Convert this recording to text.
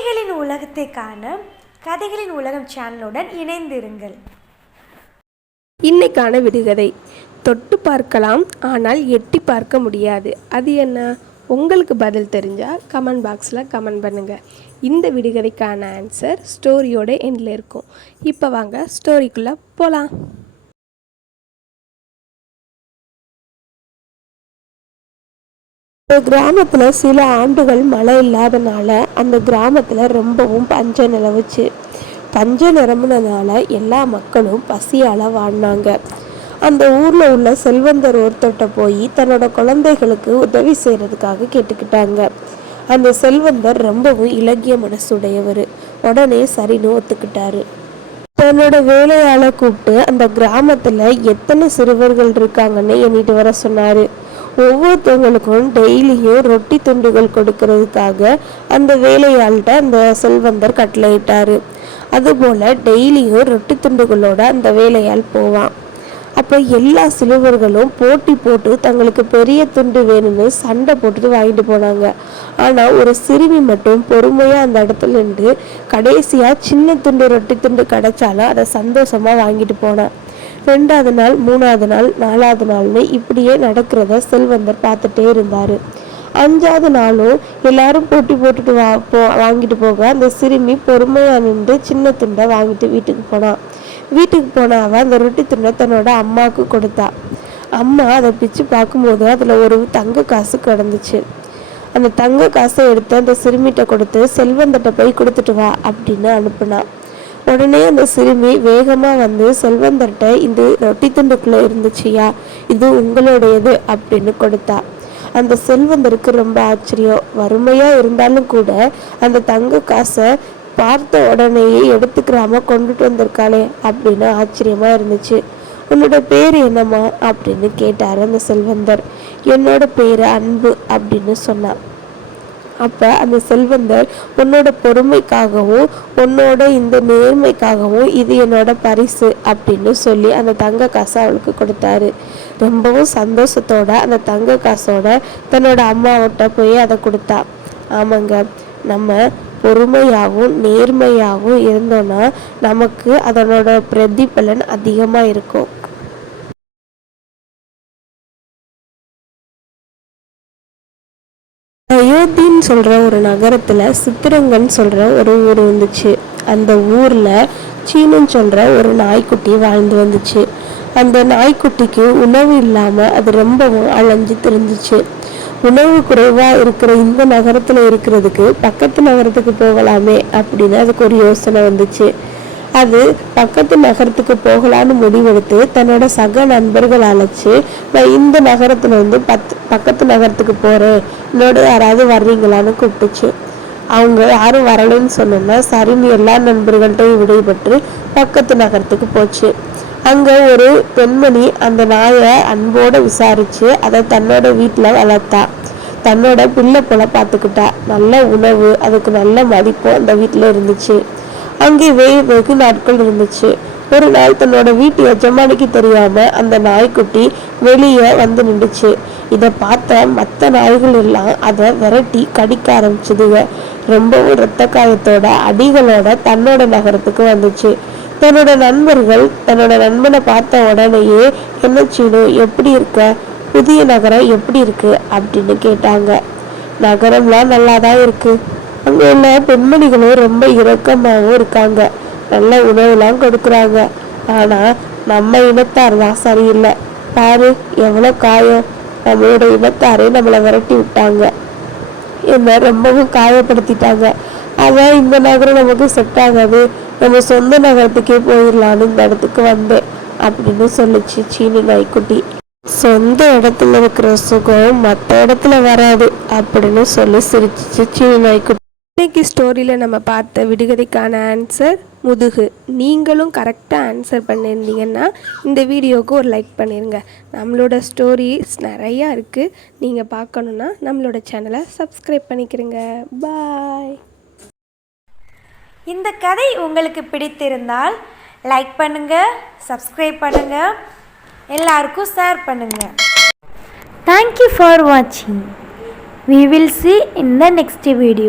கதைகளின் உலகத்தை காண கதைகளின் உலகம் சேனலுடன் இணைந்திருங்கள். இன்னைக்கான விடுகதை தொட்டு பார்க்கலாம் ஆனால் எட்டி பார்க்க முடியாது. அது என்ன? உங்களுக்கு பதில் தெரிஞ்சால் கமெண்ட் பாக்ஸில் கமெண்ட் பண்ணுங்கள் இந்த விடுகதைக்கான ஆன்சர் ஸ்டோரியோட எண்டில் இருக்கும். இப்போ வாங்க ஸ்டோரிக்குள்ளே போகலாம் ஒரு கிராமத்தில் சில ஆண்டுகள் மழை இல்லாதனால அந்த கிராமத்தில் ரொம்பவும் பஞ்ச நிலவுச்சு. பஞ்ச நிரம்புனதால எல்லா மக்களும் பசியால் வாழ்னாங்க அந்த ஊரில் உள்ள செல்வந்தர் ஒருத்தர்கிட்ட போய் தன்னோட குழந்தைகளுக்கு உதவி செய்கிறதுக்காக கேட்டுக்கிட்டாங்க. அந்த செல்வந்தர் ரொம்பவும் இலகிய மனசுடையவர். உடனே சரின்னு ஒத்துக்கிட்டாரு. தன்னோட வேலையால் கூப்பிட்டு அந்த கிராமத்தில் எத்தனை சிறுவர்கள் இருக்காங்கன்னு எண்ணிட்டு வர சொன்னார். ஒவ்வொருத்தவங்களுக்கும் டெய்லியும் ரொட்டி துண்டுகள் கொடுக்கறதுக்காக அந்த வேலையாள்கிட்ட அந்த செல்வந்தர் கட்டளையிட்டாரு. அதுபோல் டெய்லியும் ரொட்டி துண்டுகளோட அந்த வேலையாள் போவான். அப்போ எல்லா சிறுவர்களும் போட்டி போட்டு தங்களுக்கு பெரிய துண்டு வேணும்னு சண்டை போட்டுட்டு வாங்கிட்டு போனாங்க. ஆனால் ஒரு சிறுமி மட்டும் பொறுமையாக அந்த இடத்துல நின்று கடைசியாக சின்ன துண்டு ரொட்டி துண்டு கிடைச்சாலும் அதை சந்தோஷமாக வாங்கிட்டு போனான் ரெண்டாவது நாள் மூணாவது நாள் நாலாவது நாள்னு இப்படியே நடக்கிறத செல்வந்தர் பார்த்துட்டே இருந்தார். அஞ்சாவது நாளும் எல்லாரும் போட்டி போட்டுட்டு வா போ வாங்கிட்டு போக அந்த சிறுமி பொறுமையாக நின்று சின்ன துண்டை வாங்கிட்டு வீட்டுக்கு போனான் வீட்டுக்கு போன அவன் அந்த ரொட்டி துண்டை தன்னோட அம்மாவுக்கு கொடுத்தா. அம்மா அதை பிச்சு பார்க்கும்போது அதில் ஒரு தங்க காசு கிடந்துச்சு. அந்த தங்க காசை எடுத்து அந்த சிறுமிகிட்ட கொடுத்து செல்வந்தட்ட போய் கொடுத்துட்டு வா அப்படின்னு அனுப்புனான் உடனே அந்த சிறுமி வேகமாக வந்து செல்வந்தர்கிட்ட இந்த ரொட்டி துண்டுக்குள்ளே இருந்துச்சியா? இது உங்களுடையது அப்படின்னு கொடுத்தா. அந்த செல்வந்தருக்கு ரொம்ப ஆச்சரியம். வறுமையாக இருந்தாலும் கூட அந்த தங்க காசை பார்த்த உடனேயே எடுத்துக்கிறாம கொண்டுட்டு வந்திருக்காளே அப்படின்னு ஆச்சரியமாக இருந்துச்சு. உன்னோட பேர் என்னம்மா? அப்படின்னு கேட்டார் அந்த செல்வந்தர். என்னோட பேர் அன்பு அப்படின்னு சொன்னான். அப்போ அந்த செல்வந்தர் உன்னோட பொறுமைக்காகவும் உன்னோட இந்த நேர்மைக்காகவும் இது என்னோட பரிசு அப்படின்னு சொல்லி அந்த தங்க காசை அவளுக்கு கொடுத்தாரு. ரொம்பவும் சந்தோஷத்தோட அந்த தங்க காசோட தன்னோட அம்மாவிட்ட போய் அதை கொடுத்தா. ஆமாங்க நம்ம பொறுமையாகவும் நேர்மையாகவும் இருந்தோன்னா நமக்கு அதனோட பிரதிபலன் அதிகமாக இருக்கும். அயோத்தின்னு சொல்கிற ஒரு நகரத்தில் சித்திரங்கன்னு சொல்கிற ஒரு ஊர் இருந்துச்சு அந்த ஊரில் சீனன் சொல்கிற ஒரு நாய்க்குட்டி வாழ்ந்து வந்துச்சு. அந்த நாய்க்குட்டிக்கு உணவு இல்லாமல் அது ரொம்பவும் அலைஞ்சு தெரிஞ்சிச்சு. உணவு குறைவாக இருக்கிற இந்த நகரத்தில் இருக்கிறதுக்கு பக்கத்து நகரத்துக்கு போகலாமே அப்படின்னு அதுக்கு ஒரு யோசனை வந்துச்சு. அது பக்கத்து நகரத்துக்கு போகலான்னு முடிவெடுத்து தன்னோட சக நண்பர்கள் அழைச்சி நான் இந்த நகரத்துல வந்து பத்து பக்கத்து நகரத்துக்கு போறேன். என்னோட யாராவது வர்றீங்களான்னு கூப்பிட்டுச்சு. அவங்க யாரும் வரலைன்னு சொன்னோன்னா சரின்னு எல்லா நண்பர்கள்ட்டையும் விடைபெற்று பக்கத்து நகரத்துக்கு போச்சு. அங்க ஒரு பெண்மணி அந்த நாயை அன்போட விசாரிச்சு அதை தன்னோட வீட்டில் வளர்த்தா. தன்னோட பிள்ளை போல பார்த்துக்கிட்டா. நல்ல உணவு அதுக்கு நல்ல மதிப்பும் அந்த வீட்டில் இருந்துச்சு. அங்கே வெகு வெகு நாட்கள் இருந்துச்சு. ஒரு நாள் தன்னோட வீட்டு எஜமானிக்கு தெரியாம அந்த நாய்க்குட்டி வெளியே வந்து நின்றுச்சு. இதை பார்த்த மற்ற நாய்கள் எல்லாம் அதை விரட்டி கடிக்க ஆரம்பிச்சுதுங்க. ரொம்பவும் இரத்த காயத்தோட அடிகளோட தன்னோட நகரத்துக்கு வந்துச்சு. தன்னோட நண்பர்கள் தன்னோட நண்பனை பார்த்த உடனேயே என்ன சீனு எப்படி இருக்க? புதிய நகரம் எப்படி இருக்கு? அப்படின்னு கேட்டாங்க. நகரம்லாம் நல்லா தான் இருக்கு. அங்கே உள்ள பெண்மணிகளும் ரொம்ப இரக்கமாகவும் இருக்காங்க. நல்ல உணவுலாம் கொடுக்குறாங்க. ஆனால் நம்ம இனத்தார் தான் சரியில்லை. பாரு எவ்வளோ காயம். நம்மளோட இனத்தாரே நம்மளை விரட்டி விட்டாங்க. என்ன ரொம்பவும் காயப்படுத்திட்டாங்க. அதான் இந்த நகரம் நமக்கு செட் ஆகாது. நம்ம சொந்த நகரத்துக்கே போயிடலான்னு இந்த இடத்துக்கு வந்தேன் அப்படின்னு சொல்லிச்சு சீனி நாய்க்குட்டி. சொந்த இடத்துல இருக்கிற சுகம் மற்ற இடத்துல வராது அப்படின்னு சொல்லி சிரிச்சிச்சு சீனி நாய்க்குட்டி. இன்னைக்கு ஸ்டோரியில் நம்ம பார்த்த விடுகதைக்கான ஆன்சர் முதுகு. நீங்களும் கரெக்டாக ஆன்சர் பண்ணியிருந்தீங்கன்னா இந்த வீடியோவுக்கு ஒரு லைக் பண்ணிடுங்க நம்மளோட ஸ்டோரிஸ் நிறையா இருக்குது நீங்கள் பார்க்கணுன்னா நம்மளோட சேனலை சப்ஸ்கிரைப் பண்ணிக்கிறங்க. பாய் இந்த கதை உங்களுக்கு பிடித்திருந்தால் லைக் பண்ணுங்க சப்ஸ்கிரைப் பண்ணுங்க எல்லாருக்கும் ஷேர் பண்ணுங்க. தேங்க்யூ ஃபார் வாட்சிங் we will see in the next video.